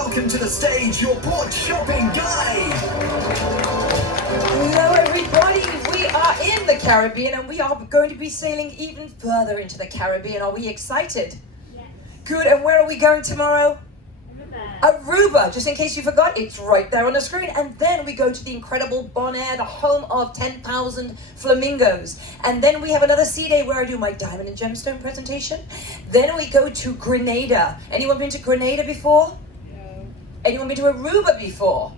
welcome to the stage your port shopping guide. Hello everybody, we are in the Caribbean and we are going to be sailing even further into the Caribbean. Are we excited? Yes. Good, and where are we going tomorrow? Aruba. Aruba, just in case you forgot, it's right there on the screen. And then we go to the incredible Bonaire, the home of 10,000 flamingos. And then we have another sea day where I do my diamond and gemstone presentation. Then we go to Grenada. Anyone been to Grenada before? No. Anyone been to Aruba before?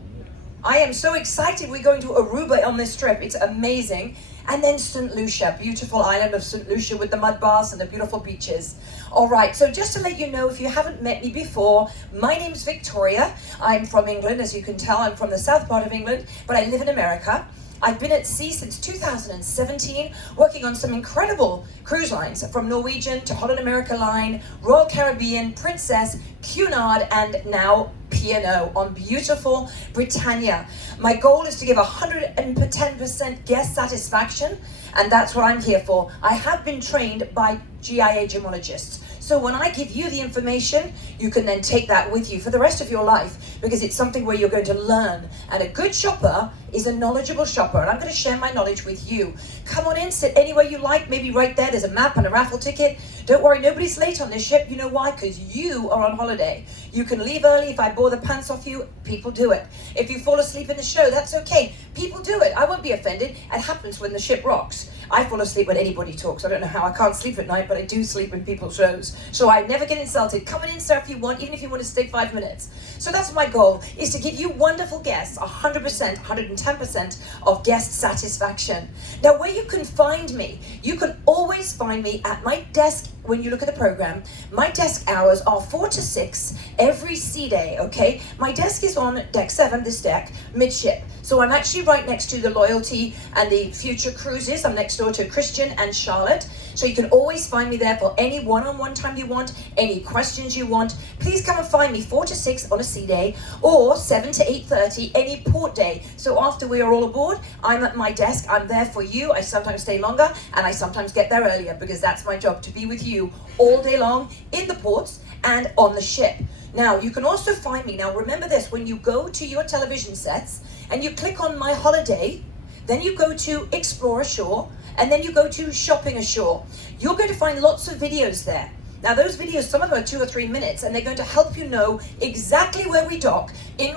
I am so excited we're going to Aruba on this trip. It's amazing. And then St. Lucia, beautiful island of St. Lucia with the mud baths and the beautiful beaches. All right, so just to let you know, if you haven't met me before, my name's Victoria. I'm from England, as you can tell. I'm from the south part of England, but I live in America. I've been at sea since 2017, working on some incredible cruise lines, from Norwegian to Holland America Line, Royal Caribbean, Princess, Cunard, and now P&O on beautiful Britannia. My goal is to give 110% guest satisfaction, and that's what I'm here for. I have been trained by GIA gemologists. So when I give you the information, you can then take that with you for the rest of your life, because it's something where you're going to learn. And a good shopper is a knowledgeable shopper, and I'm going to share my knowledge with you. Come on in, sit anywhere you like, maybe right there, there's a map and a raffle ticket. Don't worry, nobody's late on this ship. You know why? Because you are on holiday. You can leave early. If I bore the pants off you, people do it. If you fall asleep in the show, that's okay. People do it. I won't be offended. It happens when the ship rocks. I fall asleep when anybody talks. I don't know how. I can't sleep at night, but I do sleep when people shows. So I never get insulted. Come on in, sir, if you want, even if you want to stay 5 minutes. So that's my goal, is to give you wonderful guests, 100%, 110% of guest satisfaction. Now, where you can find me, you can always find me at my desk. When you look at the program, my desk hours are 4 to 6 every sea day, okay? My desk is on deck 7, this deck, midship. So I'm actually right next to the Loyalty and the Future Cruises. I'm next door to Christian and Charlotte. So you can always find me there for any one-on-one time you want, any questions you want. Please come and find me 4 to 6 on a sea day, or 7 to 8:30 any port day. So after we are all aboard, I'm at my desk. I'm there for you. I sometimes stay longer, and I sometimes get there earlier, because that's my job, to be with you all day long in the ports and on the ship. Now, you can also find me. Now, remember this, when you go to your television sets and you click on My Holiday, then you go to Explore Ashore, and then you go to Shopping Ashore. You're going to find lots of videos there. Now, those videos, some of them are 2 or 3 minutes, and they're going to help you know exactly where we dock in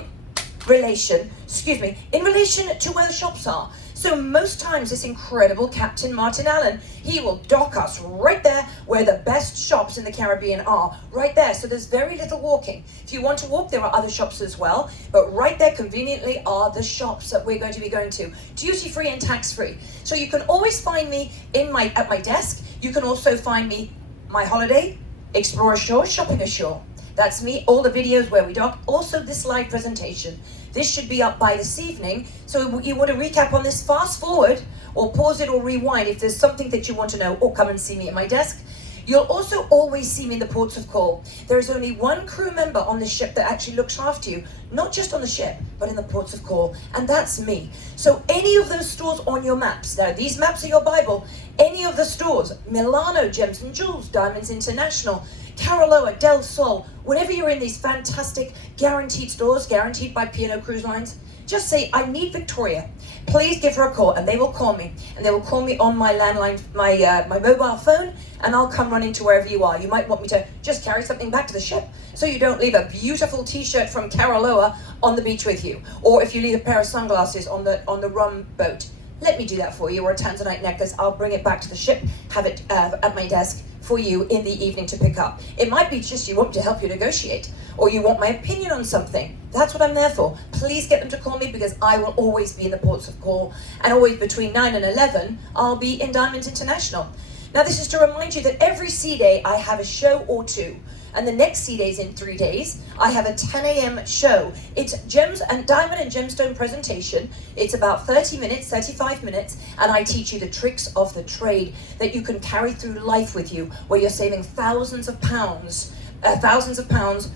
relation to where the shops are. So most times, this incredible Captain Martin Allen, he will dock us right there where the best shops in the Caribbean are, right there. So there's very little walking. If you want to walk, there are other shops as well, but right there conveniently are the shops that we're going to be going to, duty-free and tax-free. So you can always find me at my desk. You can also find me My Holiday, Explore Ashore, Shopping Ashore. That's me, all the videos where we dock, also this live presentation. This should be up by this evening, so you want to recap on this, fast forward, or pause it or rewind if there's something that you want to know, or come and see me at my desk. You'll also always see me in the ports of call. There is only one crew member on the ship that actually looks after you, not just on the ship, but in the ports of call, and that's me. So any of those stores on your maps, now these maps are your Bible, any of the stores, Milano, Gems and Jewels, Diamonds International, Caroloa, Del Sol, whenever you're in these fantastic guaranteed stores, guaranteed by P&O Cruise Lines, just say, I need Victoria. Please give her a call, and they will call me. And they will call me on my landline, my mobile phone, and I'll come running to wherever you are. You might want me to just carry something back to the ship, so you don't leave a beautiful t-shirt from Caroloa on the beach with you. Or if you leave a pair of sunglasses on the rum boat, let me do that for you. Or a Tanzanite necklace, I'll bring it back to the ship, have it at my desk for you in the evening to pick up. It might be just you want me to help you negotiate, or you want my opinion on something. That's what I'm there for. Please get them to call me, because I will always be in the ports of call, and always between 9 and 11, I'll be in Diamonds International. Now, this is to remind you that every sea day I have a show or two. And the next sea days in 3 days, I have a 10 a.m. show. It's gems and diamond and gemstone presentation. It's about 30 minutes, 35 minutes, and I teach you the tricks of the trade that you can carry through life with you, where you're saving thousands of pounds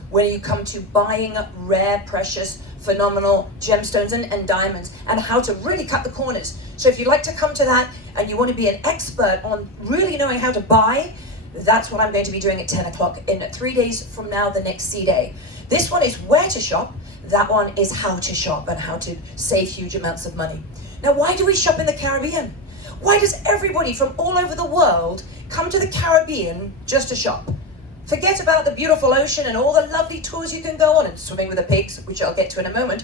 when you come to buying rare, precious, phenomenal gemstones and diamonds, and how to really cut the corners. So if you'd like to come to that and you want to be an expert on really knowing how to buy, that's what I'm going to be doing at 10 o'clock in 3 days from now, the next sea day. This one is where to shop. That one is how to shop and how to save huge amounts of money. Now, why do we shop in the Caribbean? Why does everybody from all over the world come to the Caribbean just to shop? Forget about the beautiful ocean and all the lovely tours you can go on and swimming with the pigs, which I'll get to in a moment.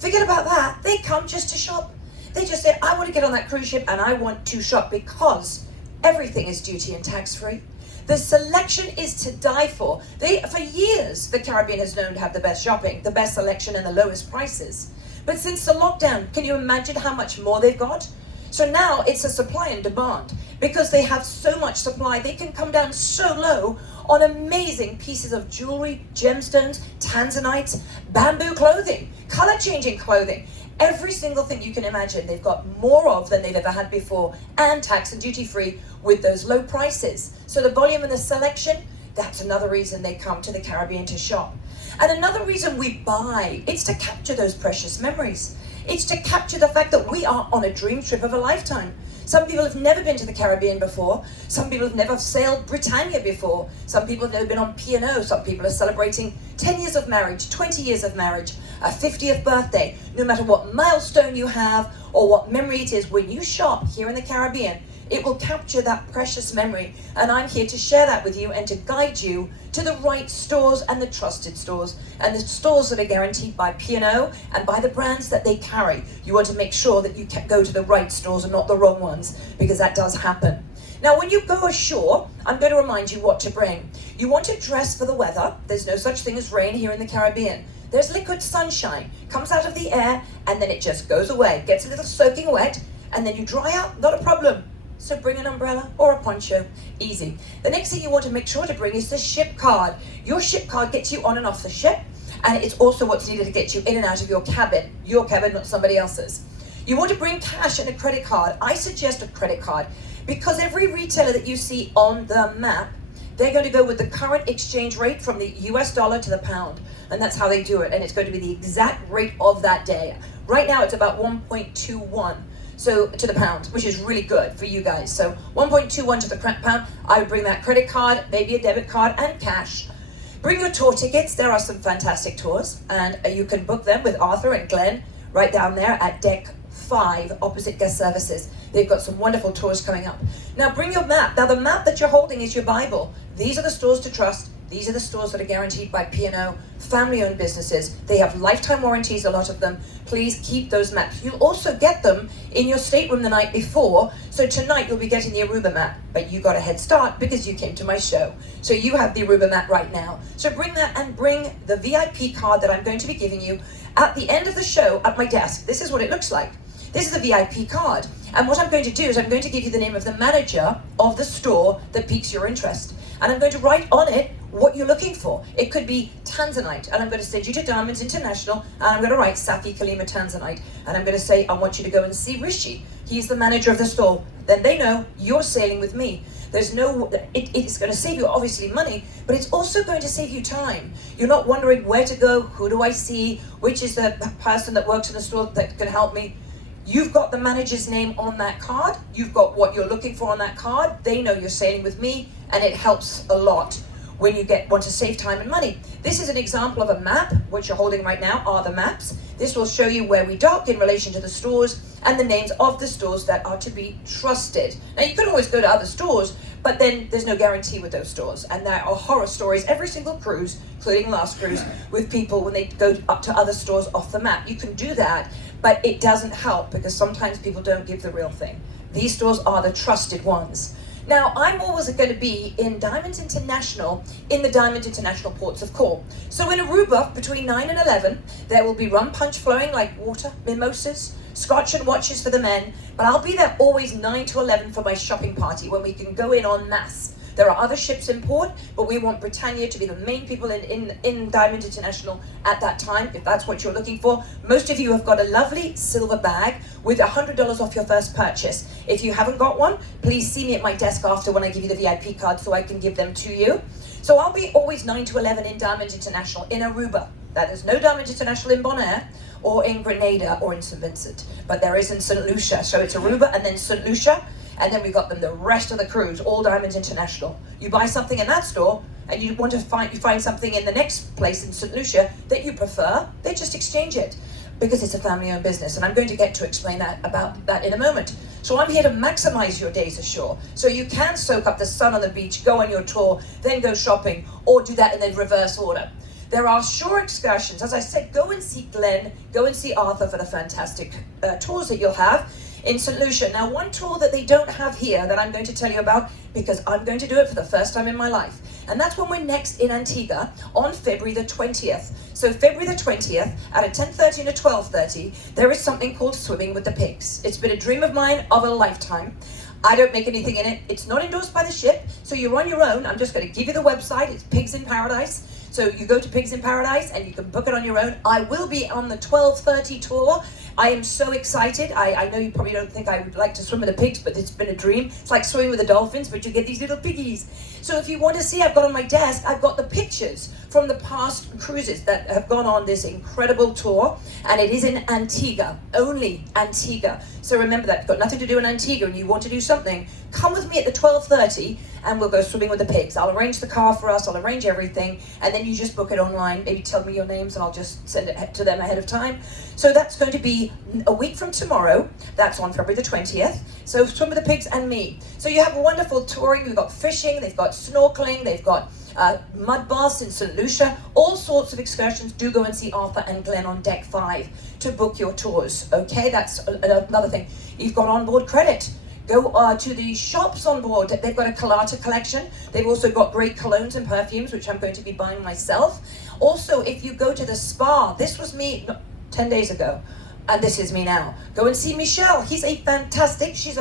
Forget about that. They come just to shop. They just say, I want to get on that cruise ship and I want to shop because everything is duty and tax-free. The selection is to die for. For years, the Caribbean has known to have the best shopping, the best selection and the lowest prices. But since the lockdown, can you imagine how much more they've got? So now it's a supply and demand. Because they have so much supply, they can come down so low on amazing pieces of jewelry, gemstones, tanzanites, bamboo clothing, color-changing clothing. Every single thing you can imagine, they've got more of than they've ever had before, and tax and duty-free with those low prices. So the volume and the selection, that's another reason they come to the Caribbean to shop. And another reason we buy, it's to capture those precious memories. It's to capture the fact that we are on a dream trip of a lifetime. Some people have never been to the Caribbean before. Some people have never sailed Britannia before. Some people have never been on P&O. Some people are celebrating 10 years of marriage, 20 years of marriage, a 50th birthday. No matter what milestone you have or what memory it is, when you shop here in the Caribbean, it will capture that precious memory. And I'm here to share that with you and to guide you to the right stores and the trusted stores and the stores that are guaranteed by P&O and by the brands that they carry. You want to make sure that you go to the right stores and not the wrong ones, because that does happen. Now, when you go ashore, I'm going to remind you what to bring. You want to dress for the weather. There's no such thing as rain here in the Caribbean. There's liquid sunshine, comes out of the air, and then it just goes away, gets a little soaking wet, and then you dry out, not a problem. So bring an umbrella or a poncho, easy. The next thing you want to make sure to bring is the ship card. Your ship card gets you on and off the ship, and it's also what's needed to get you in and out of your cabin, not somebody else's. You want to bring cash and a credit card. I suggest a credit card because every retailer that you see on the map, they're going to go with the current exchange rate from the US dollar to the pound, and that's how they do it, and it's going to be the exact rate of that day. Right now it's about 1.21. So to the pound, which is really good for you guys. So 1.21 to the pound. I would bring that credit card, maybe a debit card, and cash. Bring your tour tickets. There are some fantastic tours, and you can book them with Arthur and Glenn right down there at deck 5 opposite guest services. They've got some wonderful tours coming up. Now bring your map. Now the map that you're holding is your Bible. These are the stores to trust. These are the stores that are guaranteed by P&O, family-owned businesses. They have lifetime warranties, a lot of them. Please keep those maps. You'll also get them in your stateroom the night before. So tonight you'll be getting the Aruba map, but you got a head start because you came to my show. So you have the Aruba map right now. So bring that and bring the VIP card that I'm going to be giving you at the end of the show at my desk. This is what it looks like. This is a VIP card. And what I'm going to do is I'm going to give you the name of the manager of the store that piques your interest. And I'm going to write on it what you're looking for. It could be Tanzanite, and I'm going to send you to Diamonds International, and I'm going to write Safi Kalima Tanzanite, and I'm going to say, I want you to go and see Rishi. He's the manager of the store. Then they know you're sailing with me. It's going to save you obviously money, but it's also going to save you time. You're not wondering where to go, who do I see, which is the person that works in the store that can help me. You've got the manager's name on that card. You've got what you're looking for on that card. They know you're sailing with me, and it helps a lot when you want to save time and money. This is an example of a map. What you're holding right now are the maps. This will show you where we dock in relation to the stores and the names of the stores that are to be trusted. Now, you could always go to other stores, but then there's no guarantee with those stores. And there are horror stories every single cruise, including last cruise, with people when they go up to other stores off the map. You can do that, but it doesn't help because sometimes people don't give the real thing. These stores are the trusted ones. Now, I'm always going to be in Diamonds International, in the Diamond International ports of call. So in Aruba, between 9 and 11, there will be rum punch flowing like water, mimosas, scotch and watches for the men. But I'll be there always 9 to 11 for my shopping party when we can go in en masse. There are other ships in port, but we want Britannia to be the main people in Diamond International at that time, if that's what you're looking for. Most of you have got a lovely silver bag with $100 off your first purchase. If you haven't got one, please see me at my desk after when I give you the VIP card so I can give them to you. So I'll be always 9 to 11 in Diamond International in Aruba. There's no Diamond International in Bonaire or in Grenada or in St. Vincent, but there is in St. Lucia. So it's Aruba and then St. Lucia. And then we've got them the rest of the cruise, all Diamonds International. You buy something in that store, and you want to find something in the next place in St. Lucia that you prefer, they just exchange it because it's a family-owned business, and I'm going to get to explain about that in a moment. So I'm here to maximize your days ashore, so you can soak up the sun on the beach, go on your tour, then go shopping, or do that in the reverse order. There are shore excursions. As I said, go and see Glenn, go and see Arthur for the fantastic tours that you'll have in St. Lucia. Now, one tour that they don't have here that I'm going to tell you about, because I'm going to do it for the first time in my life, and that's when we're next in Antigua on February the 20th. So February the 20th at a 10:30 and a 12:30, there is something called Swimming with the Pigs. It's been a dream of mine of a lifetime. I don't make anything in it. It's not endorsed by the ship, so you're on your own. I'm just going to give you the website. It's Pigs in Paradise. So you go to Pigs in Paradise and you can book it on your own. I will be on the 12:30 tour. I am so excited. I know you probably don't think I would like to swim with the pigs, but it's been a dream. It's like swimming with the dolphins, but you get these little piggies. So if you want to see, I've got on my desk, I've got the pictures from the past cruises that have gone on this incredible tour, and it is in Antigua, only Antigua. So remember that, got nothing to do in Antigua, and you want to do something, come with me at the 12:30 and we'll go swimming with the pigs. I'll arrange the car for us, I'll arrange everything, and then you just book it online. Maybe tell me your names and I'll just send it to them ahead of time. So that's going to be a week from tomorrow. That's on February the 20th. So swim with the pigs and me. So you have a wonderful touring. We've got fishing, they've got snorkeling, they've got mud baths in St. Lucia, all sorts of excursions. Do go and see Arthur and Glenn on deck 5 to book your tours. Okay, that's another thing. You've got onboard credit. Go to the shops on board. They've got a Colata collection. They've also got great colognes and perfumes, which I'm going to be buying myself. Also, if you go to the spa, this was me 10 days ago, and this is me now. Go and see Michelle. She's a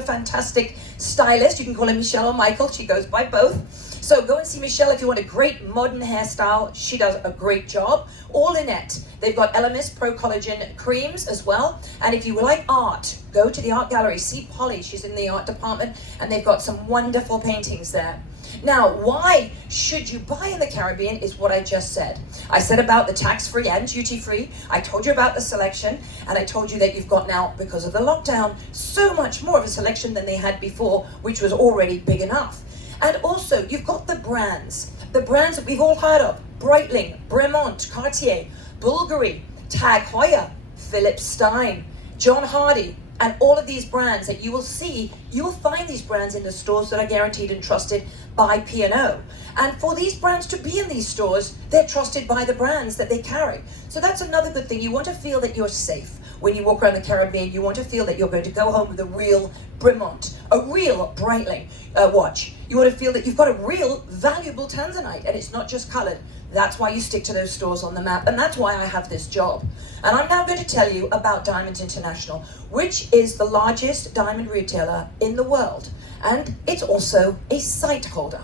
fantastic stylist. You can call her Michelle or Michael. She goes by both. So go and see Michelle if you want a great modern hairstyle. She does a great job. All in it. They've got Elemis Pro Collagen creams as well. And if you like art, go to the art gallery. See Polly. She's in the art department, and they've got some wonderful paintings there. Now, why should you buy in the Caribbean is what I just said. I said about the tax-free and duty-free. I told you about the selection, and I told you that you've got now, because of the lockdown, so much more of a selection than they had before, which was already big enough. And also, you've got the brands that we've all heard of: Breitling, Bremont, Cartier, Bulgari, Tag Heuer, Philippe Stein, John Hardy, and all of these brands that you will see, you will find these brands in the stores that are guaranteed and trusted by P&O. And for these brands to be in these stores, they're trusted by the brands that they carry. So that's another good thing. You want to feel that you're safe. When you walk around the Caribbean, you want to feel that you're going to go home with a real Bremont, a real Breitling watch. You want to feel that you've got a real valuable Tanzanite, and it's not just colored. That's why you stick to those stores on the map, and that's why I have this job. And I'm now going to tell you about Diamonds International, which is the largest diamond retailer in the world, and it's also a site holder.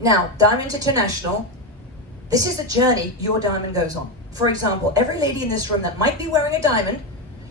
Now, Diamonds International, this is the journey your diamond goes on. For example, every lady in this room that might be wearing a diamond,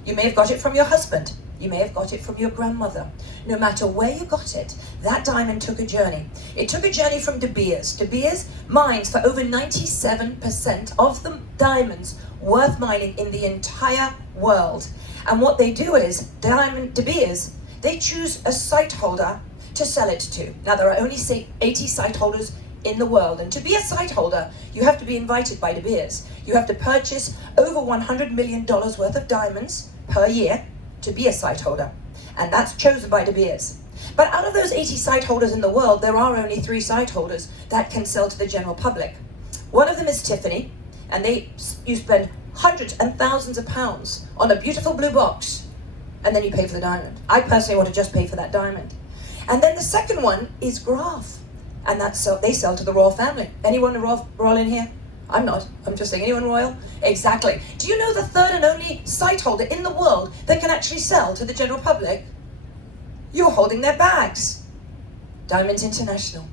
you may have got it from your husband. You may have got it from your grandmother. No matter where you got it, that diamond took a journey. It took a journey from De Beers. De Beers mines for over 97% of the diamonds worth mining in the entire world. And what they do is, De Beers, they choose a site holder to sell it to. Now, there are only 80 site holders in the world, and to be a site holder, you have to be invited by De Beers. You have to purchase over $100 million worth of diamonds per year to be a site holder, and that's chosen by De Beers. But out of those 80 site holders in the world, there are only 3 site holders that can sell to the general public. One of them is Tiffany, and you spend hundreds and thousands of pounds on a beautiful blue box, and then you pay for the diamond. I personally want to just pay for that diamond. And then the second one is Graf, and they sell to the royal family. Anyone royal in here? I'm not. I'm just saying, anyone royal? Exactly. Do you know the third and only site holder in the world that can actually sell to the general public? You're holding their bags. Diamonds International.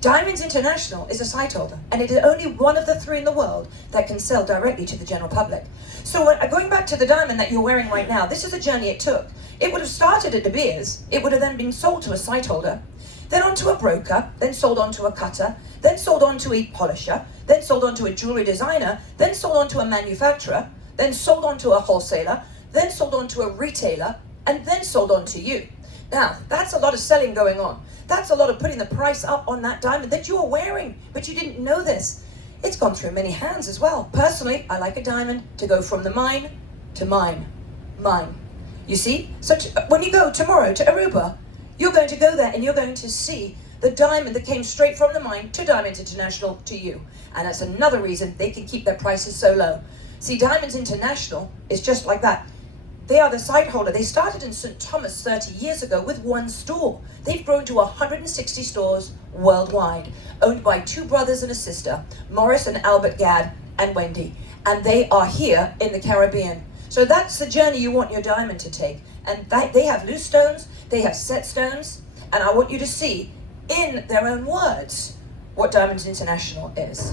Diamonds International is a site holder, and it is only one of the 3 in the world that can sell directly to the general public. So going back to the diamond that you're wearing right now, this is the journey it took. It would have started at De Beers. It would have then been sold to a site holder, then onto a broker, then sold on to a cutter, then sold on to a polisher, then sold on to a jewelry designer, then sold on to a manufacturer, then sold on to a wholesaler, then sold on to a retailer, and then sold on to you. Now, that's a lot of selling going on. That's a lot of putting the price up on that diamond that you are wearing, but you didn't know this. It's gone through many hands as well. Personally, I like a diamond to go from the mine to mine. Mine. You see? So when you go tomorrow to Aruba, you're going to go there and you're going to see the diamond that came straight from the mine to Diamonds International to you. And that's another reason they can keep their prices so low. See, Diamonds International is just like that. They are the site holder. They started in St. Thomas 30 years ago with one store. They've grown to 160 stores worldwide, owned by two brothers and a sister, Morris and Albert Gadd and Wendy. And they are here in the Caribbean. So that's the journey you want your diamond to take. And they have loose stones, they have set stones, and I want you to see in their own words what Diamonds International is.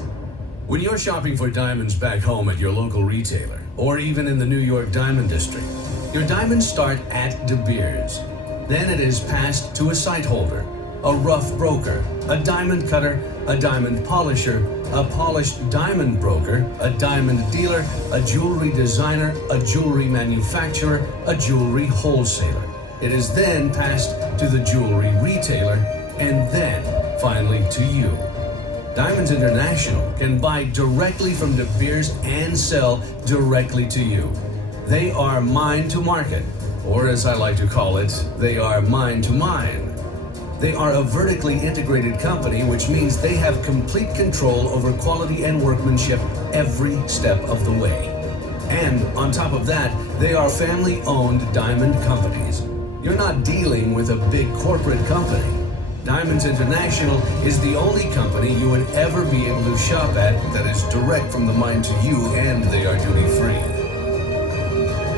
When you're shopping for diamonds back home at your local retailer, or even in the New York Diamond District, your diamonds start at De Beers. Then it is passed to a site holder, a rough broker, a diamond cutter, a diamond polisher, a polished diamond broker, a diamond dealer, a jewelry designer, a jewelry manufacturer, a jewelry wholesaler. It is then passed to the jewelry retailer, and then finally to you. Diamonds International can buy directly from De Beers and sell directly to you. They are mine to market, or as I like to call it, they are mine to mine. They are a vertically integrated company, which means they have complete control over quality and workmanship every step of the way. And on top of that, they are family-owned diamond companies. You're not dealing with a big corporate company. Diamonds International is the only company you would ever be able to shop at that is direct from the mine to you, and they are duty-free.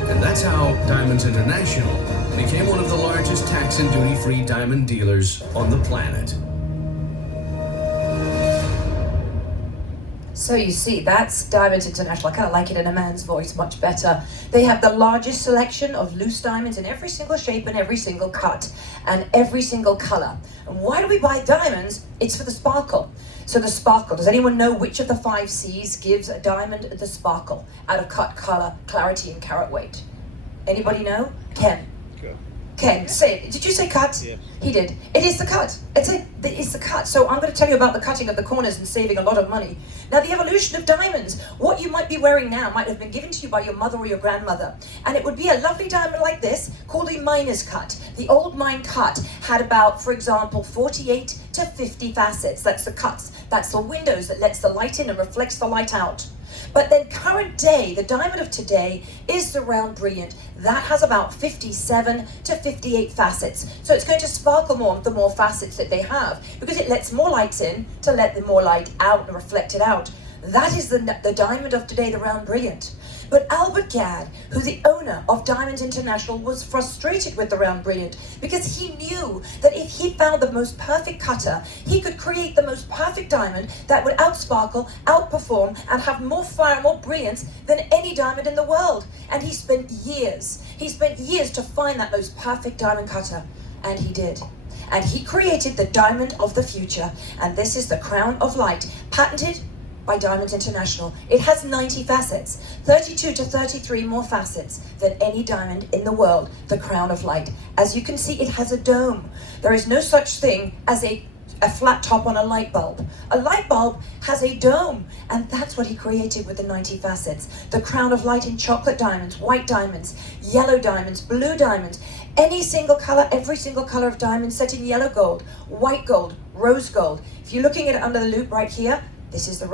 And that's how Diamonds International became one of the largest tax and duty-free diamond dealers on the planet. So you see, that's Diamonds International. I kind of like it in a man's voice much better. They have the largest selection of loose diamonds in every single shape and every single cut and every single color. And why do we buy diamonds? It's for the sparkle. So the sparkle, does anyone know which of the 5 C's gives a diamond the sparkle out of cut, color, clarity, and carat weight? Anybody know? Ken. Ken, say it. Did you say cut? Yes. He did. It is the cut. It's the cut. So I'm going to tell you about the cutting of the corners and saving a lot of money. Now, the evolution of diamonds, what you might be wearing now might have been given to you by your mother or your grandmother. And it would be a lovely diamond like this called a miner's cut. The old mine cut had about, for example, 48 to 50 facets. That's the cuts. That's the windows that lets the light in and reflects the light out. But then current day, the diamond of today is the round brilliant. That has about 57 to 58 facets. So it's going to sparkle more the more facets that they have, because it lets more light in to let the more light out and reflect it out. That is the diamond of today, the round brilliant. But Albert Gadd, who's the owner of Diamonds International, was frustrated with the round brilliant because he knew that if he found the most perfect cutter, he could create the most perfect diamond that would outsparkle, outperform, and have more fire and more brilliance than any diamond in the world. And he spent years to find that most perfect diamond cutter. And he did. And he created the diamond of the future. And this is the crown of light, patented by Diamonds International. It has 90 facets, 32 to 33 more facets than any diamond in the world, the crown of light. As you can see, it has a dome. There is no such thing as a flat top on a light bulb. A light bulb has a dome, and that's what he created with the 90 facets. The crown of light in chocolate diamonds, white diamonds, yellow diamonds, blue diamonds, any single color, every single color of diamonds set in yellow gold, white gold, rose gold. If you're looking at it under the loop right here, this is the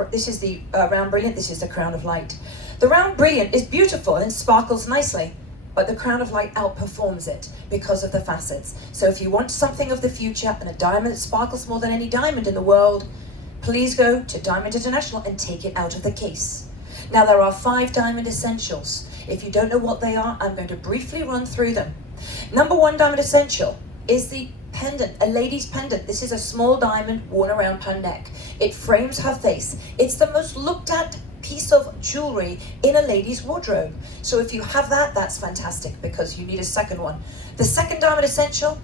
round brilliant, this is the crown of light. The round brilliant is beautiful and sparkles nicely, but the crown of light outperforms it because of the facets. So if you want something of the future and a diamond that sparkles more than any diamond in the world, please go to Diamond International and take it out of the case. Now, there are 5 diamond essentials. If you don't know what they are, I'm going to briefly run through them. Number 1 diamond essential is the pendant, a lady's pendant. This is a small diamond worn around her neck. It frames her face. It's the most looked at piece of jewelry in a lady's wardrobe. So if you have that, that's fantastic, because you need a second one. The second diamond essential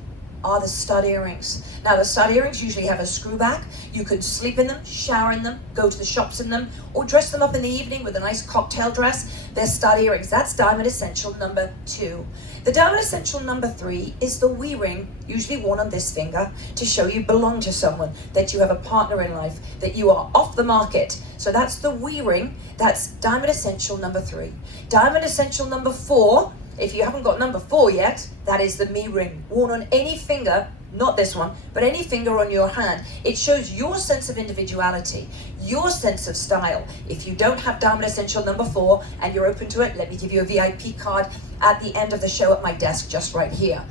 are the stud earrings. Now, the stud earrings usually have a screw back. You could sleep in them, shower in them, go to the shops in them, or dress them up in the evening with a nice cocktail dress. They're stud earrings. That's diamond essential number 2. The diamond essential number 3 is the wee ring, usually worn on this finger, to show you belong to someone, that you have a partner in life, that you are off the market. So that's the wee ring. That's diamond essential number 3. Diamond essential number 4, if you haven't got number 4 yet, that is the me ring, worn on any finger, not this one, but any finger on your hand. It shows your sense of individuality, your sense of style. If you don't have diamond essential number 4 and you're open to it, let me give you a VIP card at the end of the show at my desk, just right here.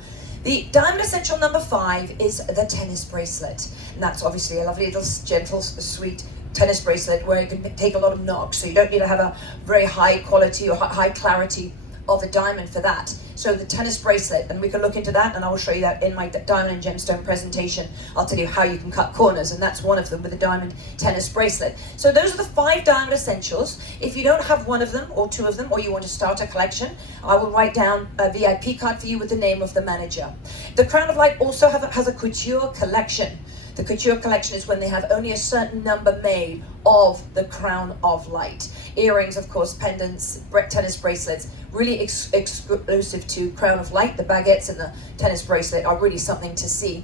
The diamond essential number 5 is the tennis bracelet. And that's obviously a lovely little gentle, sweet tennis bracelet where you can take a lot of knocks. So you don't need to have a very high quality or high clarity of a diamond for that. So the tennis bracelet, and we can look into that, and I will show you that in my diamond and gemstone presentation. I'll tell you how you can cut corners, and that's one of them with a diamond tennis bracelet. So those are the 5 diamond essentials. If you don't have one of them or 2 of them, or you want to start a collection, I will write down a VIP card for you with the name of the manager. The Crown of Light also has a couture collection. The couture collection is when they have only a certain number made of the Crown of Light. Earrings, of course, pendants, tennis bracelets, really exclusive to Crown of Light. The baguettes and the tennis bracelet are really something to see.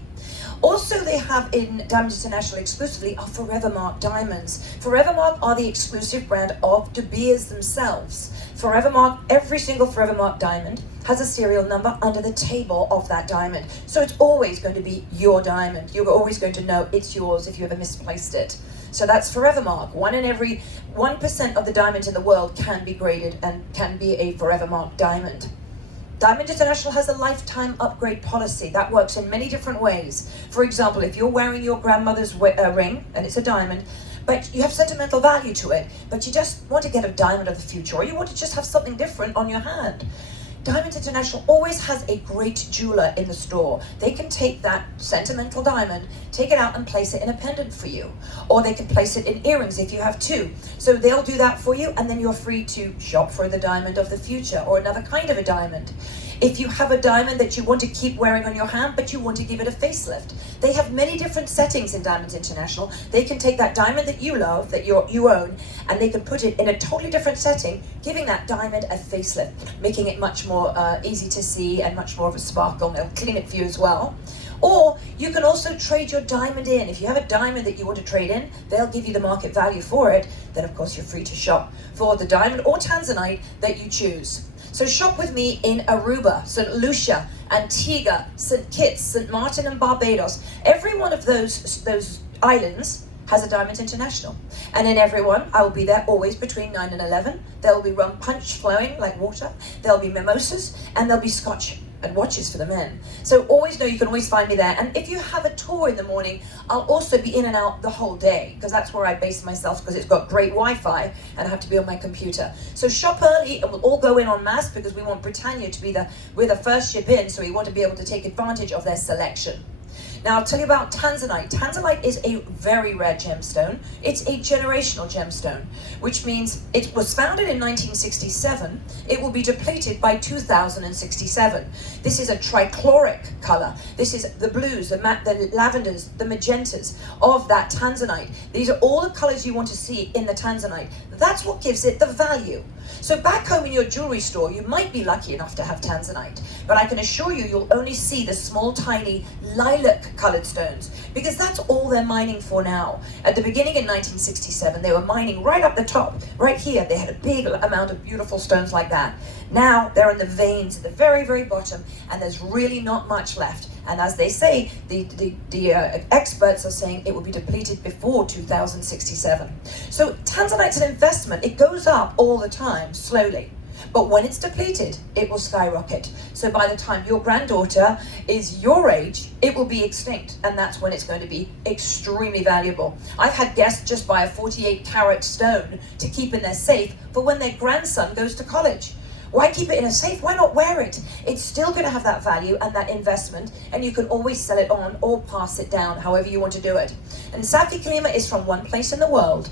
Also, they have in Diamond International exclusively are Forevermark diamonds. Forevermark are the exclusive brand of De Beers themselves. Forevermark, every single Forevermark diamond has a serial number under the table of that diamond. So it's always going to be your diamond. You're always going to know it's yours if you ever misplaced it. So that's Forevermark. 1 in every 1% of the diamonds in the world can be graded and can be a Forevermark diamond. Diamond International has a lifetime upgrade policy that works in many different ways. For example, if you're wearing your grandmother's ring and it's a diamond, but you have sentimental value to it, but you just want to get a diamond of the future, or you want to just have something different on your hand, Diamond International always has a great jeweler in the store. They can take that sentimental diamond, take it out and place it in a pendant for you. Or they can place it in earrings if you have 2. So they'll do that for you, and then you're free to shop for the diamond of the future or another kind of a diamond. If you have a diamond that you want to keep wearing on your hand, but you want to give it a facelift, they have many different settings in Diamonds International. They can take that diamond that you love, that you own, and they can put it in a totally different setting, giving that diamond a facelift, making it much more easy to see and much more of a sparkle. They'll clean it for you as well. Or you can also trade your diamond in. If you have a diamond that you want to trade in, they'll give you the market value for it. Then, of course, you're free to shop for the diamond or tanzanite that you choose. So shop with me in Aruba, St. Lucia, Antigua, St. Kitts, St. Martin and Barbados. Every one of those islands has a Diamond International. And in every one, I will be there always between 9 and 11. There will be rum punch flowing like water. There'll be mimosas, and there'll be scotch and watches for the men. So always know you can always find me there. And if you have a tour in the morning, I'll also be in and out the whole day, because that's where I base myself, because it's got great Wi-Fi and I have to be on my computer. So shop early and we'll all go in en masse, because we want Britannia to be we're the first ship in, so we want to be able to take advantage of their selection. Now I'll tell you about tanzanite. Tanzanite is a very rare gemstone. It's a generational gemstone, which means it was founded in 1967. It will be depleted by 2067. This is a trichloric color. This is the blues, the lavenders, the magentas of that tanzanite. These are all the colors you want to see in the tanzanite. That's what gives it the value. So back home in your jewelry store, you might be lucky enough to have tanzanite, but I can assure you, you'll only see the small, tiny lilac-colored stones, because that's all they're mining for now. At the beginning in 1967, they were mining right up the top, right here. They had a big amount of beautiful stones like that. Now they're in the veins at the very, very bottom, and there's really not much left. And as they say, the experts are saying it will be depleted before 2067. So tanzanite's an investment. It goes up all the time, slowly. But when it's depleted, it will skyrocket. So by the time your granddaughter is your age, it will be extinct. And that's when it's going to be extremely valuable. I've had guests just buy a 48-carat stone to keep in their safe for when their grandson goes to college. Why keep it in a safe? Why not wear it? It's still going to have that value and that investment, and you can always sell it on or pass it down, however you want to do it. And Safi Kilima is from one place in the world,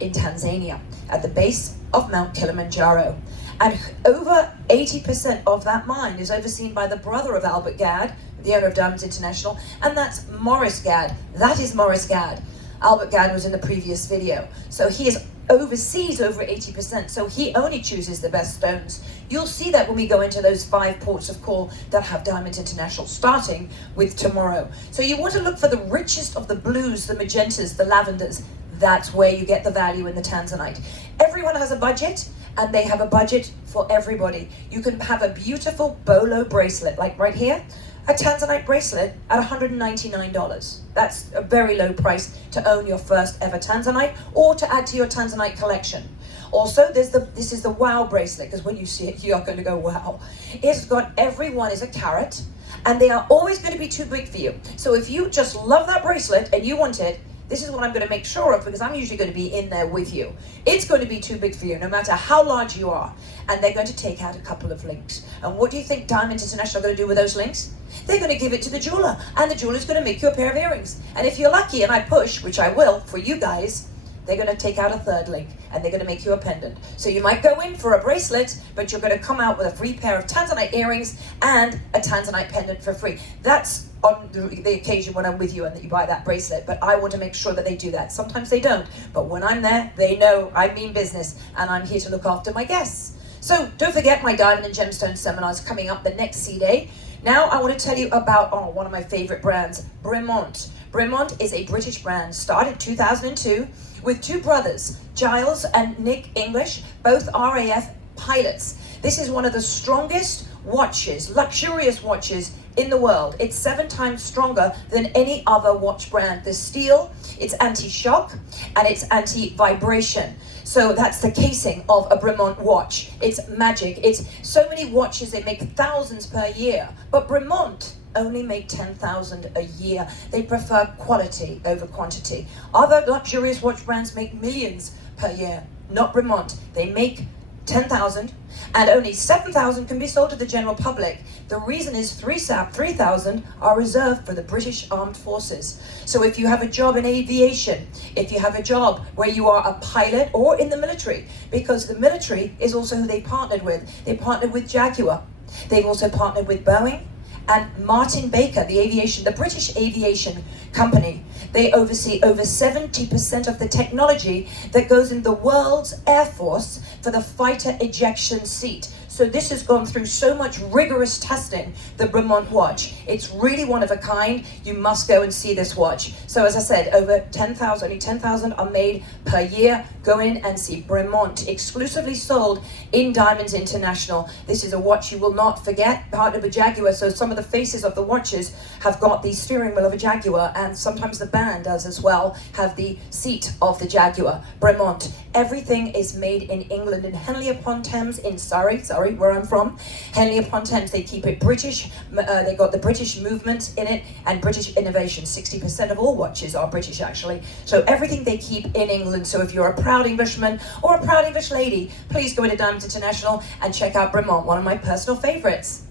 in Tanzania, at the base of Mount Kilimanjaro. And over 80% of that mine is overseen by the brother of Albert Gadd, the owner of Diamonds International, and that's Morris Gadd. That is Morris Gadd. Albert Gadd was in the previous video. So he is overseas over 80%, so he only chooses the best stones. You'll see that when we go into those 5 ports of call that have Diamonds International, starting with tomorrow. So you want to look for the richest of the blues, the magentas, the lavenders. That's where you get the value in the tanzanite. Everyone has a budget, and they have a budget for everybody. You can have a beautiful bolo bracelet, like right here, a tanzanite bracelet at $199. That's a very low price to own your first ever tanzanite or to add to your tanzanite collection. Also, this is the wow bracelet, because when you see it, you are going to go, wow. It's got every one is a carat, and they are always going to be too big for you. So if you just love that bracelet and you want it, this is what I'm going to make sure of, because I'm usually going to be in there with you. It's going to be too big for you, no matter how large you are. And they're going to take out a couple of links. And what do you think Diamonds International are going to do with those links? They're going to give it to the jeweler, and the jeweler's going to make you a pair of earrings. And if you're lucky, and I push, which I will for you guys, they're going to take out a third link, and they're going to make you a pendant. So you might go in for a bracelet, but you're going to come out with a free pair of tanzanite earrings and a tanzanite pendant for free. That's on the occasion when I'm with you and that you buy that bracelet, but I want to make sure that they do that. Sometimes they don't, but when I'm there, they know I mean business, and I'm here to look after my guests. So don't forget my Diamond and Gemstone seminars coming up the next C-Day. Now I want to tell you about one of my favorite brands, Bremont. Bremont is a British brand, started 2002 with 2 brothers, Giles and Nick English, both RAF pilots. This is one of the strongest watches, luxurious watches in the world. It's 7 times stronger than any other watch brand. The steel, it's anti-shock and it's anti-vibration. So that's the casing of a Bremont watch. It's magic. It's so many watches, they make thousands per year, but Bremont only make 10,000 a year. They prefer quality over quantity. Other luxurious watch brands make millions per year. Not Bremont. They make 10,000, and only 7,000 can be sold to the general public. The reason is 3,000 are reserved for the British Armed Forces. So if you have a job in aviation, if you have a job where you are a pilot or in the military, because the military is also who they partnered with. They partnered with Jaguar. They've also partnered with Boeing and Martin Baker, the British aviation company. They oversee over 70% of the technology that goes in the world's Air Force for the fighter ejection seat. So this has gone through so much rigorous testing, the Bremont watch. It's really one of a kind. You must go and see this watch. So as I said, over 10,000, only 10,000 are made per year. Go in and see Bremont, exclusively sold in Diamonds International. This is a watch you will not forget, partnered with Jaguar. So some of the faces of the watches have got the steering wheel of a Jaguar, and sometimes the band does as well, have the seat of the Jaguar. Bremont. Everything is made in England, in Henley-upon-Thames, in Surrey, where I'm from. Henley-upon-Thames, they keep it British. They got the British movement in it and British innovation. 60% of all watches are British, actually. So everything they keep in England. So if you're a proud Englishman or a proud English lady, please go into Diamonds International and check out Bremont, one of my personal favorites.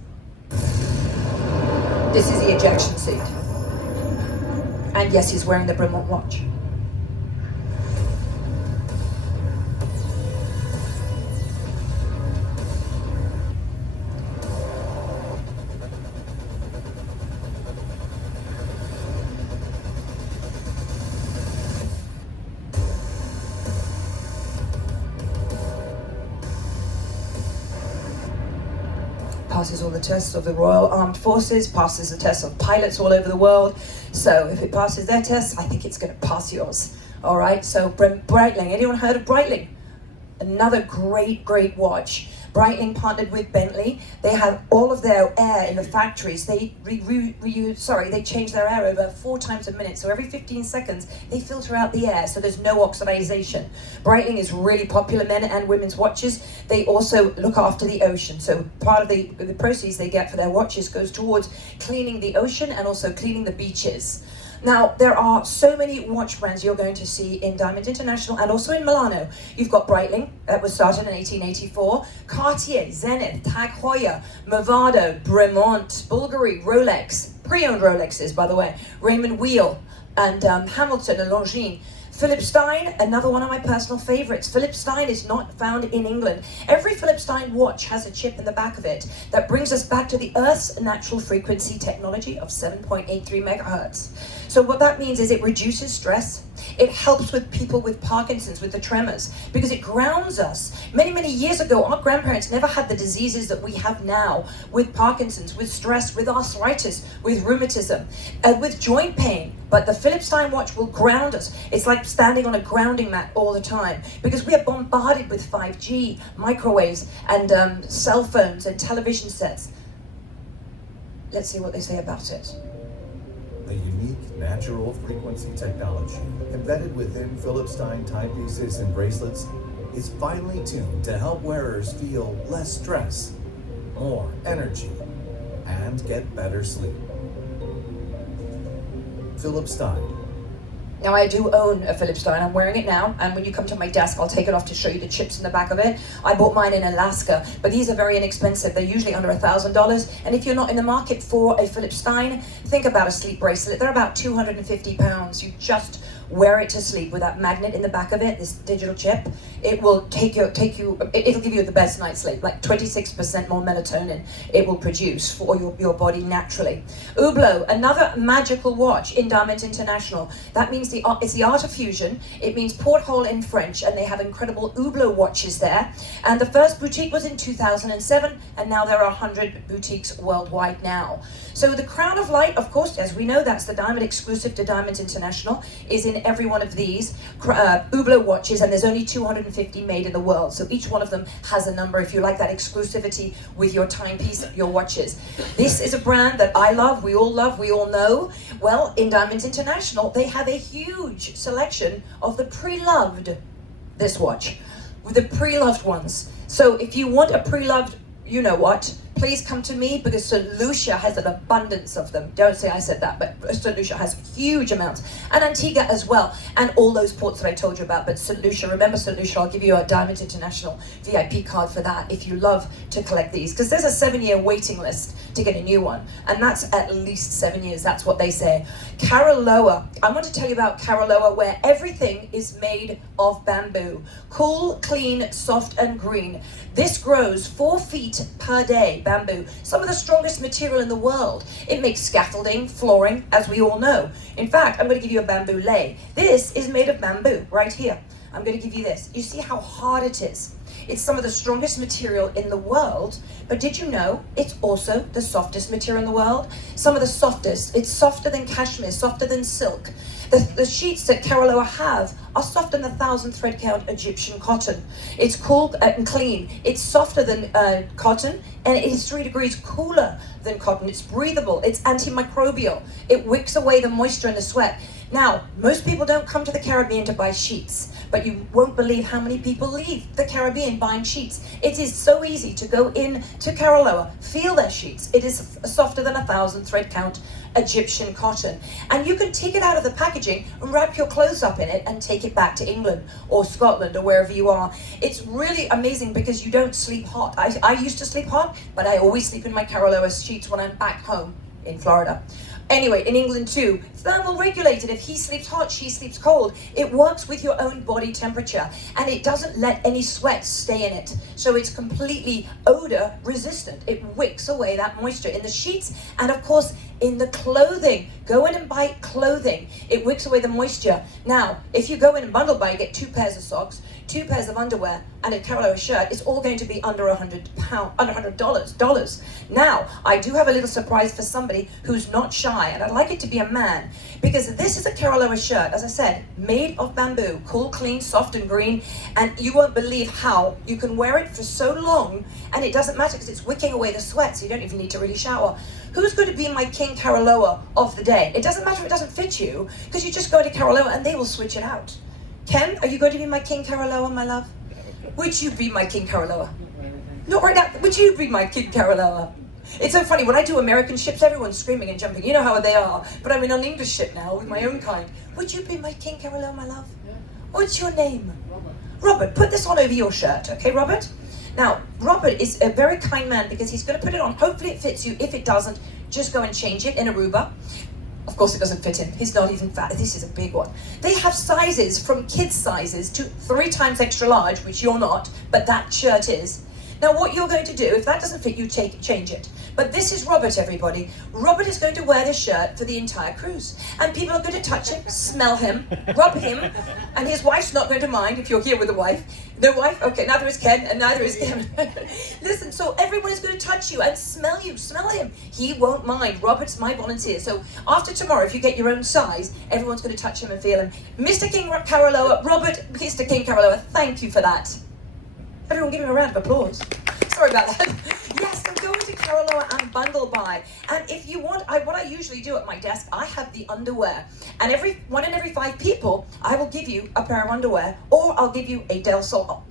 This is the ejection seat. And yes, he's wearing the Bremont watch. Passes all the tests of the Royal Armed Forces, passes the tests of pilots all over the world. So if it passes their tests, I think it's going to pass yours. All right, so Breitling. Anyone heard of Breitling? Another great watch. Breitling partnered with Bentley. They have all of their air in the factories. They they change their air over 4 times a minute. So every 15 seconds, they filter out the air, so there's no oxidization. Breitling is really popular, men and women's watches. They also look after the ocean. So part of the proceeds they get for their watches goes towards cleaning the ocean and also cleaning the beaches. Now, there are so many watch brands you're going to see in Diamond International and also in Milano. You've got Breitling, that was started in 1884, Cartier, Zenith, Tag Heuer, Movado, Bremont, Bulgari, Rolex, pre-owned Rolexes, by the way, Raymond Wheel, and Hamilton and Longines. Philip Stein, another one of my personal favorites. Philip Stein is not found in England. Every Philip Stein watch has a chip in the back of it that brings us back to the Earth's natural frequency technology of 7.83 megahertz. So what that means is it reduces stress, It helps with people with Parkinson's, with the tremors, because it grounds us. Many, many years ago, our grandparents never had the diseases that we have now, with Parkinson's, with stress, with arthritis, with rheumatism, with joint pain. But the Philipstein watch will ground us. It's like standing on a grounding mat all the time, because we are bombarded with 5G, microwaves, and cell phones and television sets. Let's see what they say about it. The unique natural frequency technology embedded within Philipstein timepieces and bracelets is finely tuned to help wearers feel less stress, more energy, and get better sleep. Philipstein. Now, I do own a Philipstein. I'm wearing it now, and when you come to my desk, I'll take it off to show you the chips in the back of it. I bought mine in Alaska, but these are very inexpensive. They're usually under $1,000, and if you're not in the market for a Philipstein, think about a sleep bracelet. They're about 250 pounds. You just wear it to sleep with that magnet in the back of it, this digital chip. It will it'll give you the best night's sleep, like 26% more melatonin it will produce for your body naturally. Hublot, another magical watch in Diamonds International. That means it's the art of fusion. It means porthole in French, and they have incredible Hublot watches there. And the first boutique was in 2007, and now there are 100 boutiques worldwide now. So the Crown of Light, of course, as we know, that's the diamond exclusive to Diamonds International, is in every one of these Hublot watches, and there's only 250 made in the world. So each one of them has a number if you like that exclusivity with your timepiece, your watches. This is a brand that I love, we all know. Well, in Diamonds International, they have a huge selection of the pre-loved, this watch, with the pre-loved ones. So if you want a pre-loved, you know what, please come to me, because St. Lucia has an abundance of them. Don't say I said that, but St. Lucia has huge amounts. And Antigua as well, and all those ports that I told you about. But St. Lucia, remember St. Lucia, I'll give you a Diamonds International VIP card for that if you love to collect these. Because there's a 7-year waiting list to get a new one. And that's at least 7 years, that's what they say. Caroloa, I want to tell you about Caroloa, where everything is made of bamboo. Cool, clean, soft, and green. This grows 4 feet per day, bamboo, some of the strongest material in the world. It makes scaffolding, flooring, as we all know. In fact, I'm going to give you a bamboo lei. This is made of bamboo, right here. I'm going to give you this. You see how hard it is? It's some of the strongest material in the world, but did you know it's also the softest material in the world? Some of the softest. It's softer than cashmere, softer than silk. The sheets that Caroloa have are softer than 1,000 thread count Egyptian cotton. It's cool and clean. It's softer than cotton, and it is 3 degrees cooler than cotton. It's breathable. It's antimicrobial. It wicks away the moisture and the sweat. Now, most people don't come to the Caribbean to buy sheets, but you won't believe how many people leave the Caribbean buying sheets. It is so easy to go in to Caroloa, feel their sheets. It is softer than 1,000 thread count Egyptian cotton. And you can take it out of the packaging and wrap your clothes up in it and take it back to England or Scotland or wherever you are. It's really amazing because you don't sleep hot. I used to sleep hot, but I always sleep in my Caroloa sheets when I'm back home in Florida. Anyway, in England too, thermal regulated. If he sleeps hot, she sleeps cold. It works with your own body temperature, and it doesn't let any sweat stay in it. So it's completely odor resistant. It wicks away that moisture in the sheets, and of course, in the clothing. Go in and buy clothing. It wicks away the moisture. Now, if you go in and bundle buy, you get 2 pairs of socks, 2 pairs of underwear, and a Caroloa shirt. It's all going to be under $100. Now, I do have a little surprise for somebody who's not shy, and I'd like it to be a man, because this is a Caroloa shirt, as I said, made of bamboo, cool, clean, soft, and green, and you won't believe how you can wear it for so long, and it doesn't matter because it's wicking away the sweat, so you don't even need to really shower. Who's going to be my King Caroloa of the day? It doesn't matter if it doesn't fit you, because you just go to Caroloa and they will switch it out. Ken, are you going to be my King Caroloa, my love? Would you be my King Caroloa? Not right now. Would you be my King Caroloa? It's so funny, when I do American ships, everyone's screaming and jumping. You know how they are. But I'm in an English ship now with my own kind. Would you be my King Caroloa, my love? What's your name? Robert, put this on over your shirt, okay, Robert? Now, Robert is a very kind man because he's going to put it on. Hopefully it fits you. If it doesn't, just go and change it in Aruba. Of course, it doesn't fit him. He's not even fat. This is a big one. They have sizes from kids' sizes to 3 times extra large, which you're not, but that shirt is. Now what you're going to do, if that doesn't fit you, change it. But this is Robert, everybody. Robert is going to wear this shirt for the entire cruise. And people are going to touch him, smell him, rub him, and his wife's not going to mind if you're here with a wife. No wife? Okay, neither is Ken, and neither is Kevin. Listen, so everyone is going to touch you and smell you, smell him. He won't mind. Robert's my volunteer. So after tomorrow, if you get your own size, everyone's going to touch him and feel him. Mr. King Caroloa, Robert, Mr. King Caroloa, thank you for that. Everyone give him a round of applause. Sorry about that. Yes, so go into Caroloa and bundle buy. And if you want, what I usually do at my desk, I have the underwear. And one in every 5 people, I will give you a pair of underwear, or I'll give you a Del Sol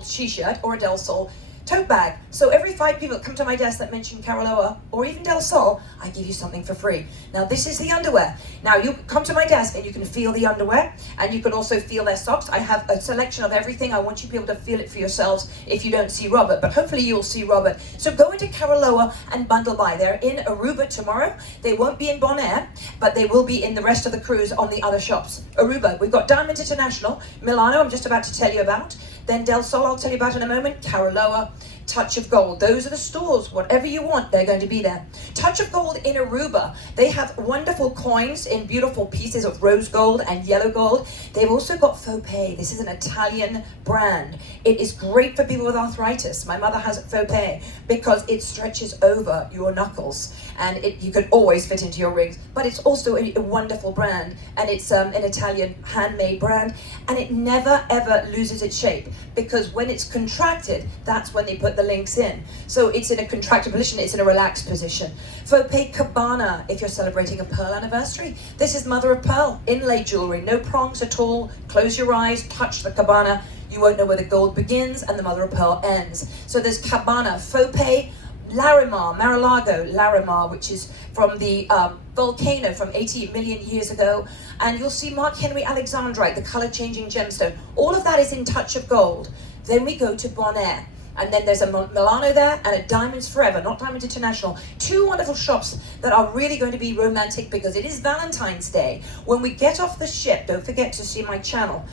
t-shirt or a Del Sol tote bag. So every 5 people that come to my desk that mention Caroloa or even Del Sol, I give you something for free. Now this is the underwear. Now you come to my desk and you can feel the underwear, and you can also feel their socks. I have a selection of everything. I want you to be able to feel it for yourselves if you don't see Robert, but hopefully you'll see Robert. So go into Caroloa and bundle buy. They're in Aruba tomorrow. They won't be in Bonaire, but they will be in the rest of the cruise on the other shops. Aruba, we've got Diamond International, Milano, I'm just about to tell you about. Then Del Sol, I'll tell you about in a moment. Caroloa, Touch of Gold. Those are the stores. Whatever you want, they're going to be there. Touch of Gold in Aruba. They have wonderful coins in beautiful pieces of rose gold and yellow gold. They've also got Faux Pay. This is an Italian brand. It is great for people with arthritis. My mother has Faux Pay because it stretches over your knuckles, and you can always fit into your rings. But it's also a wonderful brand, and it's an Italian handmade brand, and it never ever loses its shape, because when it's contracted, that's when they put the links in. So it's in a contracted position, it's in a relaxed position. Faux Pay Cabana, if you're celebrating a pearl anniversary. This is mother of pearl, inlay jewelry, no prongs at all. Close your eyes, touch the cabana. You won't know where the gold begins and the mother of pearl ends. So there's Cabana, Faux Pay, Larimar, Mar-a-Lago, Larimar, which is from the volcano from 80 million years ago. And you'll see Mark Henry Alexandrite, the color-changing gemstone. All of that is in Touch of Gold. Then we go to Bonaire. And then there's a Milano there and a Diamonds Forever, not Diamonds International. 2 wonderful shops that are really going to be romantic because it is Valentine's Day. When we get off the ship, don't forget to see my channel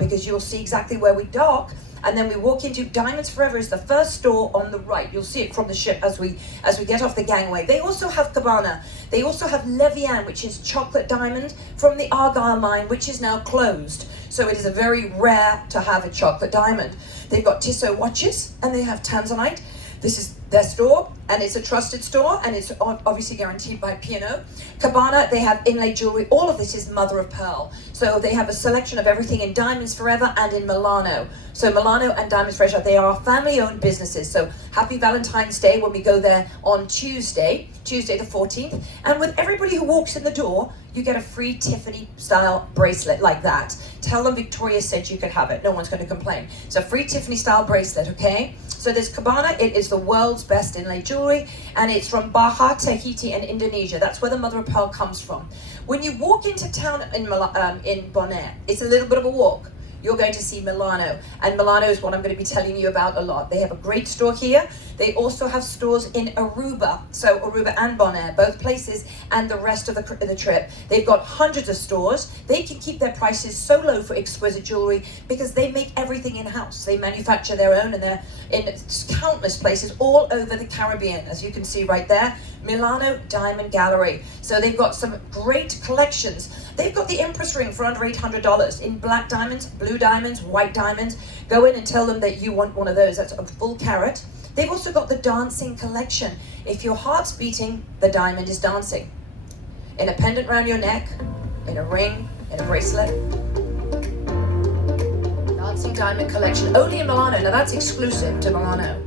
because you'll see exactly where we dock. And then we walk into Diamonds Forever is the first store on the right. You'll see it from the ship as we get off the gangway. They also have Cabana. They also have Levian, which is chocolate diamond from the Argyle mine, which is now closed. So it is a very rare to have a chocolate diamond. They've got Tissot watches, and they have Tanzanite. This is their store, and it's a trusted store, and it's obviously guaranteed by P&O. Cabana, they have inlay jewelry. All of this is mother of pearl. So they have a selection of everything in Diamonds Forever and in Milano. So Milano and Diamonds Forever, they are family-owned businesses. So happy Valentine's Day when we go there on Tuesday the 14th. And with everybody who walks in the door, you get a free Tiffany-style bracelet like that. Tell them Victoria said you could have it. No one's going to complain. It's a free Tiffany-style bracelet, okay? So there's Cabana. It is the world's best inlay jewelry, and it's from Baja, Tahiti, and Indonesia. That's where the mother of pearl comes from. When you walk into town in Bonaire, it's a little bit of a walk. You're going to see Milano, and Milano is what I'm going to be telling you about a lot. They have a great store here. They also have stores in Aruba, so Aruba and Bonaire, both places, and the rest of the trip. They've got hundreds of stores. They can keep their prices so low for exquisite jewelry because they make everything in-house. They manufacture their own, and they're in countless places all over the Caribbean, as you can see right there. Milano Diamond Gallery. So they've got some great collections. They've got the Empress ring for under $800 in black diamonds, blue diamonds, white diamonds. Go in and tell them that you want one of those. That's a full carat. They've also got the dancing collection. If your heart's beating, the diamond is dancing. In a pendant around your neck, in a ring, in a bracelet. Dancing diamond collection, only in Milano. Now that's exclusive to Milano.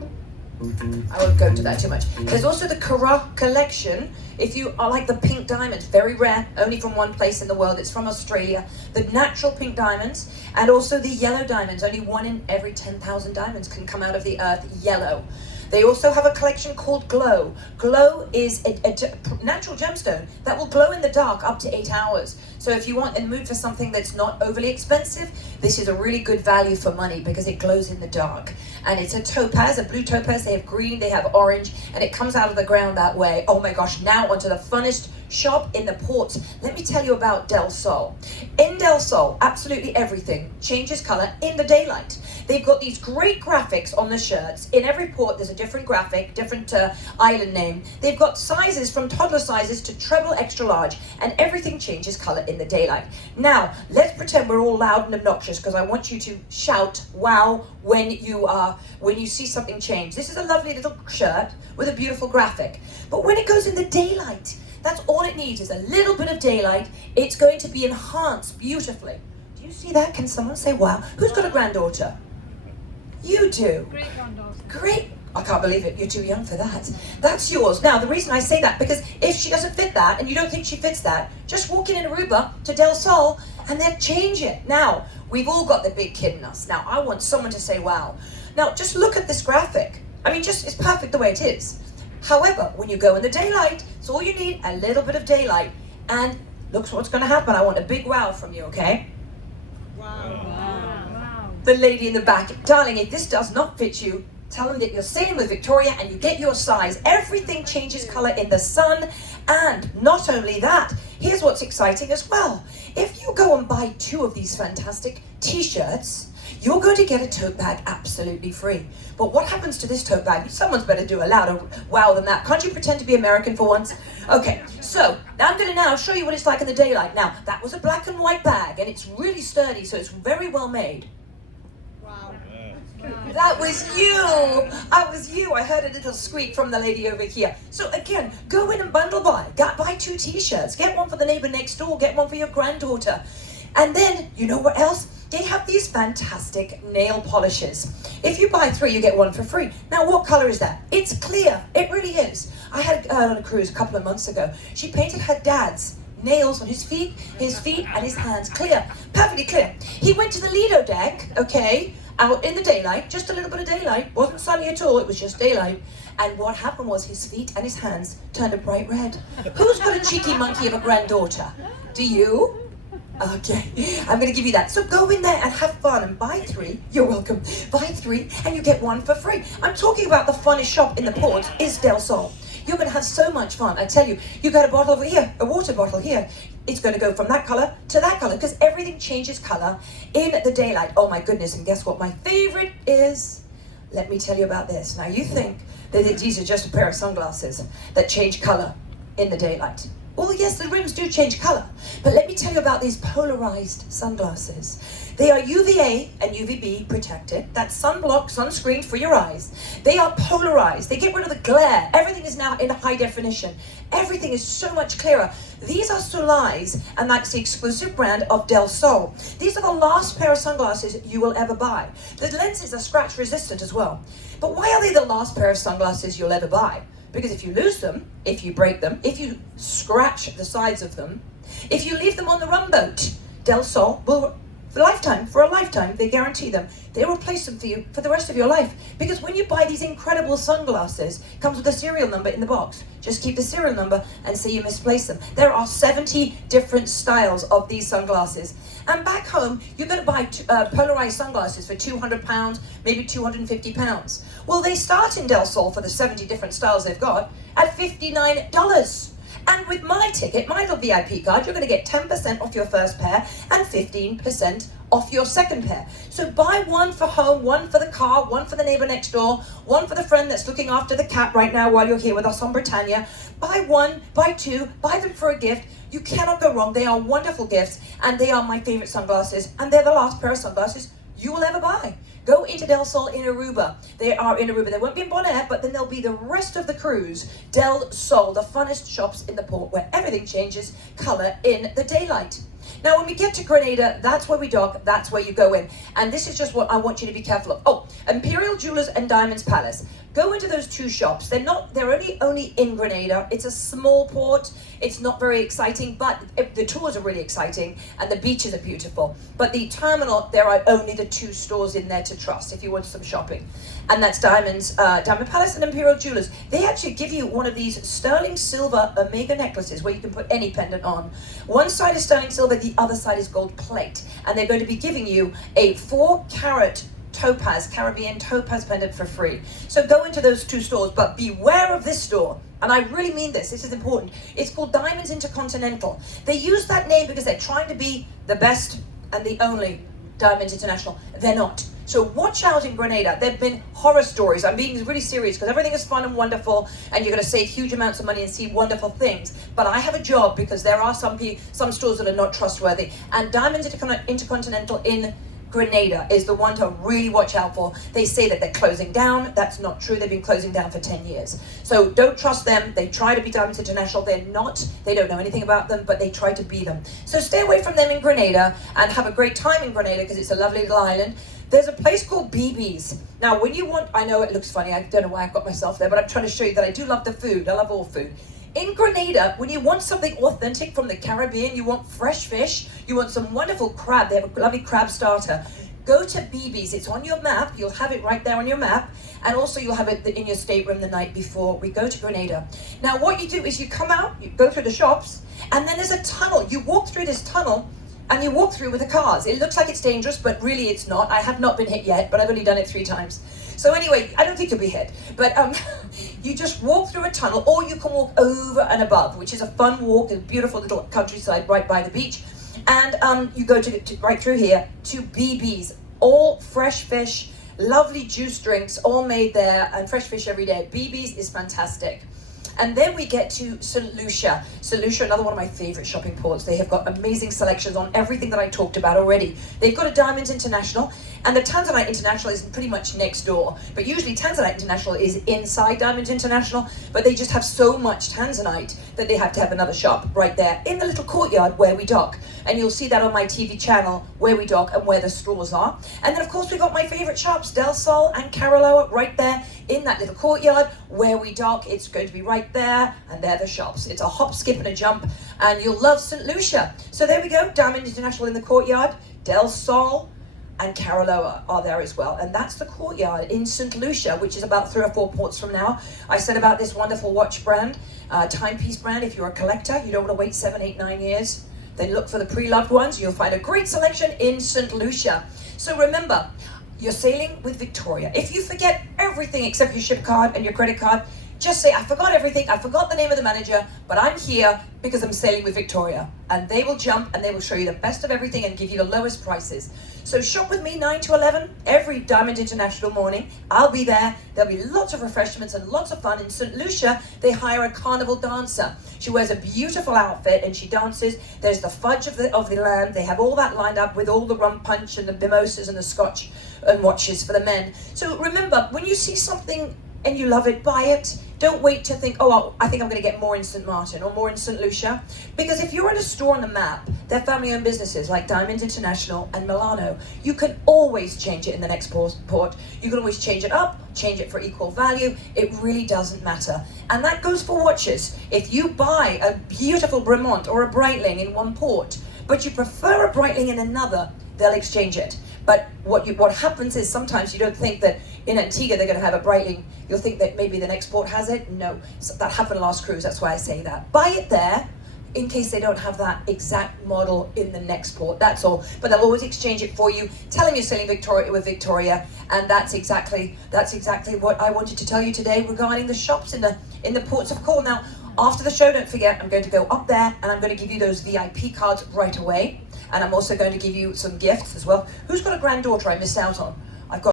I won't go into that too much. There's also the Cara collection. If you are like the pink diamonds, very rare, only from one place in the world. It's from Australia. The natural pink diamonds, and also the yellow diamonds. Only 1 in every 10,000 diamonds can come out of the earth yellow. They also have a collection called Glow. Glow is a natural gemstone that will glow in the dark up to 8 hours. So if you want in the mood for something that's not overly expensive, this is a really good value for money because it glows in the dark. And it's a topaz, a blue topaz. They have green, they have orange, and it comes out of the ground that way. Oh my gosh, now onto the funnest shop in the port. Let me tell you about Del Sol. In Del Sol, absolutely everything changes color in the daylight. They've got these great graphics on the shirts. In every port, there's a different graphic, different island name. They've got sizes from toddler sizes to treble extra large, and everything changes color in the daylight. Now, let's pretend we're all loud and obnoxious because I want you to shout wow when you see something change. This is a lovely little shirt with a beautiful graphic. But when it goes in the daylight, that's all it needs is a little bit of daylight. It's going to be enhanced beautifully. Do you see that? Can someone say wow? Who's got a granddaughter? You do. Great granddaughter. Great. I can't believe it. You're too young for that. That's yours. Now, the reason I say that, because if she doesn't fit that and you don't think she fits that, just walk in Aruba to Del Sol and then change it. Now, we've all got the big kid in us. Now, I want someone to say wow. Now, just look at this graphic. I mean, it's perfect the way it is. However, when you go in the daylight, it's all you need, a little bit of daylight. And look what's going to happen. I want a big wow from you, okay? Wow. The lady in the back, darling, if this does not fit you, tell them that you're staying with Victoria and you get your size. Everything changes color in the sun. And not only that, here's what's exciting as well. If you go and buy 2 of these fantastic t-shirts, you're going to get a tote bag absolutely free. But what happens to this tote bag? Someone's better do a louder wow than that. Can't you pretend to be American for once? Okay, so I'm going to now show you what it's like in the daylight. Now, that was a black and white bag, and it's really sturdy, so it's very well made. Wow. That was you. That was you. I heard a little squeak from the lady over here. So again, go in and bundle buy. Buy 2 t-shirts. Get one for the neighbor next door. Get one for your granddaughter. And then, you know what else? They have these fantastic nail polishes. If you buy 3, you get 1 for free. Now, what color is that? It's clear. It really is. I had a girl on a cruise a couple of months ago. She painted her dad's nails on his feet and his hands clear. Perfectly clear. He went to the Lido deck, okay, out in the daylight, just a little bit of daylight. Wasn't sunny at all, it was just daylight. And what happened was his feet and his hands turned a bright red. Who's got a cheeky monkey of a granddaughter? Do you? Okay, I'm going to give you that. So go in there and have fun and buy 3. You're welcome. Buy 3 and you get 1 for free. I'm talking about the funnest shop in the port is Del Sol. You're going to have so much fun. I tell you, you got a bottle over here, a water bottle here. It's going to go from that color to that color because everything changes color in the daylight. Oh my goodness, and guess what my favorite is? Let me tell you about this. Now you think that these are just a pair of sunglasses that change color in the daylight. Well, yes, the rims do change color, but let me tell you about these polarized sunglasses. They are UVA and UVB protected. That's sunblock, sunscreen for your eyes. They are polarized. They get rid of the glare. Everything is now in high definition. Everything is so much clearer. These are Soleil's, and that's the exclusive brand of Del Sol. These are the last pair of sunglasses you will ever buy. The lenses are scratch resistant as well. But why are they the last pair of sunglasses you'll ever buy? Because if you lose them, if you break them, if you scratch the sides of them, if you leave them on the rumboat, Del Sol will, for a lifetime, they guarantee them. They will replace them for you for the rest of your life. Because when you buy these incredible sunglasses, it comes with a serial number in the box. Just keep the serial number and say you misplaced them. There are 70 different styles of these sunglasses. And back home, you're going to buy polarized sunglasses for £200, maybe £250. Well, they start in Del Sol for the 70 different styles they've got at $59. And with my ticket, my little VIP card, you're going to get 10% off your first pair and 15% off your second pair. So buy 1 for home, 1 for the car, 1 for the neighbor next door, 1 for the friend that's looking after the cat right now while you're here with us on Britannia. Buy 1, buy 2, buy them for a gift. You cannot go wrong. They are wonderful gifts, and they are my favorite sunglasses, and they're the last pair of sunglasses you will ever buy. Go into Del Sol in Aruba. They are in Aruba. They won't be in Bonaire, but then they'll be the rest of the cruise. Del Sol, the funnest shops in the port where everything changes color in the daylight. Now, when we get to Grenada, that's where we dock, that's where you go in. And this is just what I want you to be careful of. Oh, Imperial Jewelers and Diamonds Palace. Go into those 2 shops. They're only in Grenada. It's a small port. It's not very exciting, but the tours are really exciting and the beaches are beautiful. But the terminal, there are only the 2 stores in there to to trust if you want some shopping. And that's Diamond Palace and Imperial Jewelers. They actually give you one of these sterling silver omega necklaces where you can put any pendant on. One side is sterling silver, the other side is gold plate. And they're going to be giving you a 4-carat topaz, Caribbean topaz pendant for free. So go into those 2 stores, but beware of this store. And I really mean this is important. It's called Diamonds Intercontinental. They use that name because they're trying to be the best and the only Diamonds International. They're not. So watch out in Grenada. There have been horror stories. I'm being really serious because everything is fun and wonderful and you're going to save huge amounts of money and see wonderful things. But I have a job because there are some stores that are not trustworthy. And Diamonds Intercontinental in Grenada is the one to really watch out for. They say that they're closing down. That's not true. They've been closing down for 10 years. So don't trust them. They try to be Diamonds International. They're not. They don't know anything about them, but they try to be them. So stay away from them in Grenada and have a great time in Grenada because it's a lovely little island. There's a place called BB's. Now, when you want, I know it looks funny. I don't know why I got myself there, but I'm trying to show you that I do love the food. I love all food. In Grenada, when you want something authentic from the Caribbean, you want fresh fish, you want some wonderful crab, they have a lovely crab starter, go to BB's. It's on your map. You'll have it right there on your map. And also you'll have it in your stateroom the night before we go to Grenada. Now, what you do is you come out, you go through the shops, and then there's a tunnel. You walk through this tunnel, and you walk through with the cars. It looks like it's dangerous, but really it's not. I have not been hit yet, but I've only done it 3 times. So anyway, I don't think you'll be hit. But you just walk through a tunnel, or you can walk over and above, which is a fun walk, a beautiful little countryside right by the beach. And you go to right through here to BB's. All fresh fish, lovely juice drinks, all made there, and fresh fish every day. BB's is fantastic. And then we get to St. Lucia. St. Lucia, another one of my favorite shopping ports. They have got amazing selections on everything that I talked about already. They've got a Diamonds International, and the Tanzanite International is pretty much next door. But usually Tanzanite International is inside Diamonds International, but they just have so much Tanzanite that they have to have another shop right there in the little courtyard where we dock. And you'll see that on my TV channel, where we dock and where the stores are. And then of course we've got my favorite shops, Del Sol and Caroloa, right there in that little courtyard where we dock. It's going to be right there, and they're the shops. It's a hop, skip and a jump, and you'll love St. Lucia. So there we go, Diamond International in the courtyard, Del Sol and Caroloa are there as well. And that's the courtyard in St. Lucia, which is about 3 or 4 ports from now. I said about this wonderful watch brand, timepiece brand. If you're a collector, you don't want to wait 7, 8, 9 years, then look for the pre-loved ones. You'll find a great selection in St. Lucia. So remember, you're sailing with Victoria. If you forget everything except your ship card and your credit card, just say, I forgot everything, I forgot the name of the manager, but I'm here because I'm sailing with Victoria. And they will jump and they will show you the best of everything and give you the lowest prices. So shop with me 9 to 11 every Diamond International morning. I'll be there. There'll be lots of refreshments and lots of fun. In St. Lucia, they hire a carnival dancer. She wears a beautiful outfit and she dances. There's the fudge of the land. They have all that lined up with all the rum punch and the mimosas and the scotch and watches for the men. So remember, when you see something and you love it, buy it. Don't wait to think, oh, I think I'm going to get more in St. Martin or more in St. Lucia. Because if you're at a store on the map, they're family-owned businesses like Diamonds International and Milano. You can always change it in the next port. You can always change it up, change it for equal value. It really doesn't matter. And that goes for watches. If you buy a beautiful Bremont or a Breitling in one port, but you prefer a Breitling in another, they'll exchange it. But what happens is sometimes you don't think that in Antigua they're going to have a Breitling. You'll think that maybe the next port has it. No, so that happened last cruise. That's why I say that. Buy it there in case they don't have that exact model in the next port. That's all. But they'll always exchange it for you. Tell them you're selling Victoria with Victoria, and that's exactly what I wanted to tell you today regarding the shops in the ports of call. Now, after the show, don't forget, I'm going to go up there and I'm going to give you those VIP cards right away. And I'm also going to give you some gifts as well. Who's got a granddaughter I missed out on?